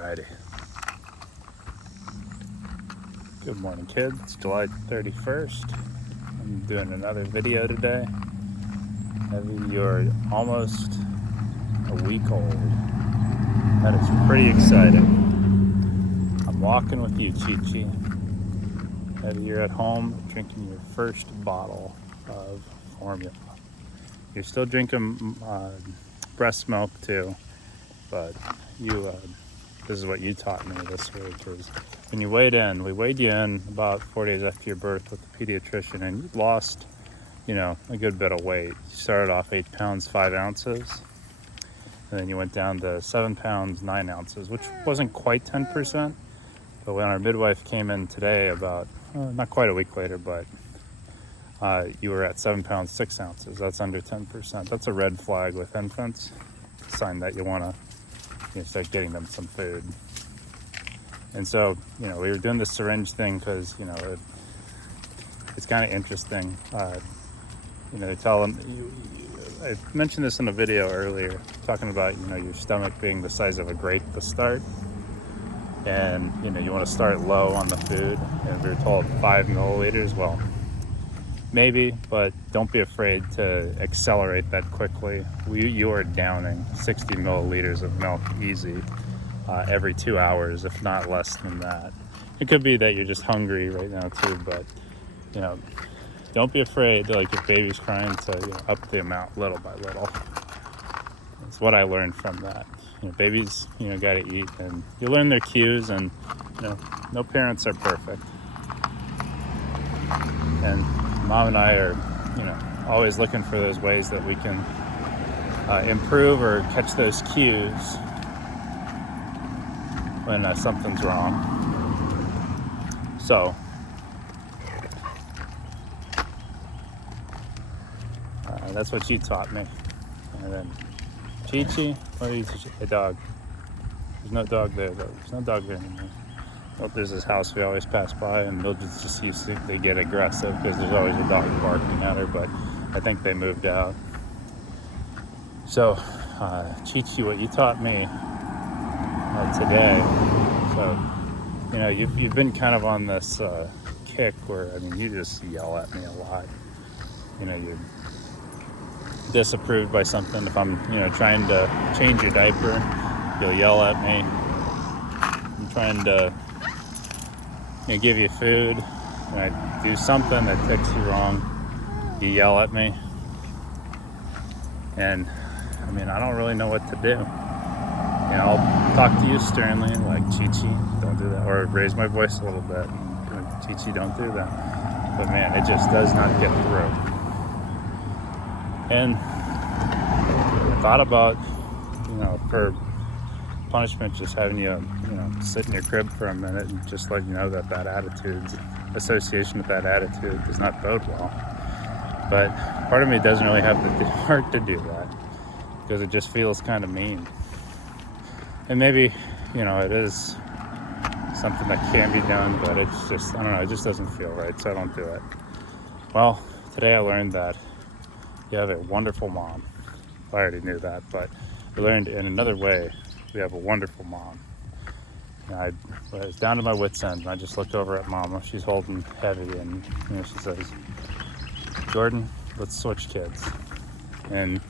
Alrighty. Good morning, kids. It's July 31st. I'm doing another video today. You're almost a week old. That is pretty exciting. I'm walking with you, Chi-Chi. You're at home drinking your first bottle of formula. You're still drinking breast milk too, but this is what you taught me this week was when we weighed you in about 4 days after your birth with the pediatrician, and you lost, a good bit of weight. You started off 8 pounds, 5 ounces, and then you went down to 7 pounds, 9 ounces, which wasn't quite 10%. But when our midwife came in today, about, not quite a week later, but you were at 7 pounds, 6 ounces. That's under 10%. That's a red flag with infants. It's a sign that you want to start getting them some food. And so, we were doing this syringe thing because, it's kind of interesting. They tell them, I mentioned this in a video earlier, talking about, your stomach being the size of a grape to start. And, you want to start low on the food. And we were told 5 milliliters. Well, maybe, but don't be afraid to accelerate that quickly. You are downing 60 milliliters of milk easy every 2 hours, if not less than that. It could be that you're just hungry right now too, but don't be afraid, if baby's crying, to up the amount little by little. That's what I learned from that. Babies, got to eat, and you learn their cues, and no parents are perfect. And Mom and I are, always looking for those ways that we can improve or catch those cues when something's wrong. So, that's what you taught me. And then, Chi-Chi, what do you teach? A dog. There's no dog there, though. There's no dog there anymore. Well, there's this house we always pass by, and Mildred's just used to, they get aggressive because there's always a dog barking at her, but I think they moved out. So, Chi-Chi, what you taught me today, so, you've been kind of on this kick where, you just yell at me a lot. You're disapproved by something. If I'm, trying to change your diaper, you'll yell at me. I'm trying to give you food, and I do something that takes you wrong, you yell at me. And I don't really know what to do. I'll talk to you sternly, like, Chi-Chi, don't do that, or raise my voice a little bit, Chi-Chi, don't do that. But man, it just does not get through. And I thought about, for punishment, just having you, sit in your crib for a minute and just let you know that association with that attitude does not bode well. But part of me doesn't really have the heart to do that because it just feels kind of mean. And maybe, it is something that can be done, but it's just, I don't know, it just doesn't feel right, so I don't do it. Well, today I learned that you have a wonderful mom. I already knew that, but I learned in another way we have a wonderful mom. And I was down to my wit's end, and I just looked over at Mama. She's holding heavy, and she says, "Jordan, let's switch kids." And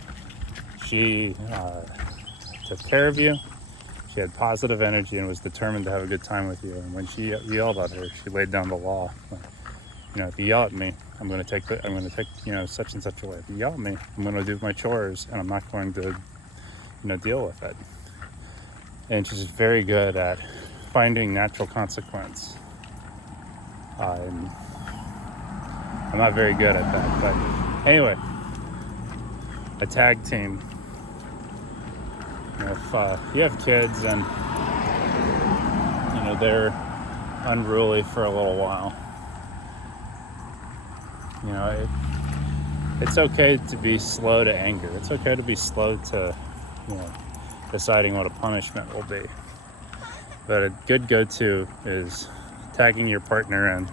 she took care of you. She had positive energy and was determined to have a good time with you. And when you yelled at her, she laid down the law. If you yell at me, I'm going to take such and such away. If you yell at me, I'm going to do my chores, and I'm not going to, deal with it. And she's very good at finding natural consequence. And I'm not very good at that. But anyway, a tag team. If you have kids and, they're unruly for a little while, it's okay to be slow to anger. It's okay to be slow to, deciding what a punishment will be. But a good go-to is tagging your partner in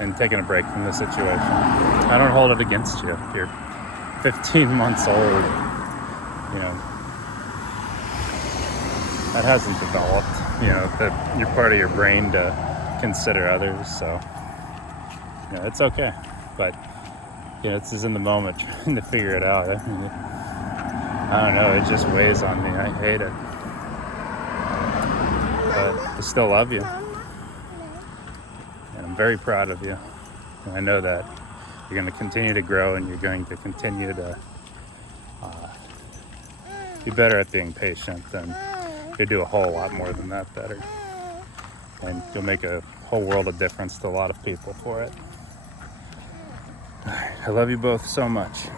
and taking a break from the situation. I don't hold it against you. If you're 15 months old, that hasn't developed, that you're part of your brain to consider others. So, it's okay. But, this is in the moment trying to figure it out. I don't know, it just weighs on me. I hate it. But I still love you. And I'm very proud of you. And I know that you're going to continue to grow, and you're going to continue to be better at being patient, and you'll do a whole lot more than that better. And you'll make a whole world of difference to a lot of people for it. I love you both so much.